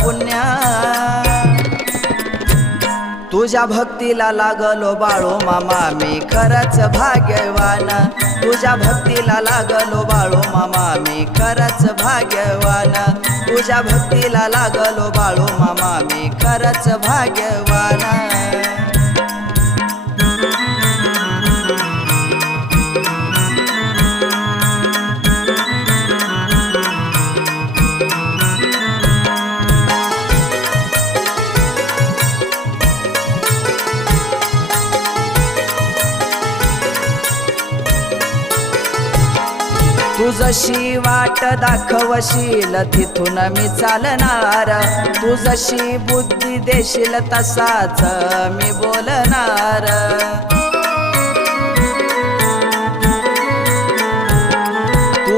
पुण्या तुझ्या भक्तीला लागलो बाळू मामा मी खरंच भाग्यवान तुझ्या भक्तीला लागलो बाळू मामा मी खरंच भाग्यवान तुझ्या भक्तीला लागलो बाळू मामा मी खरंच भाग्यवान तू जशी वाट दाखवशील तिथून मी चालणार तू जशी बुद्धी देशील तसाच मी बोलणार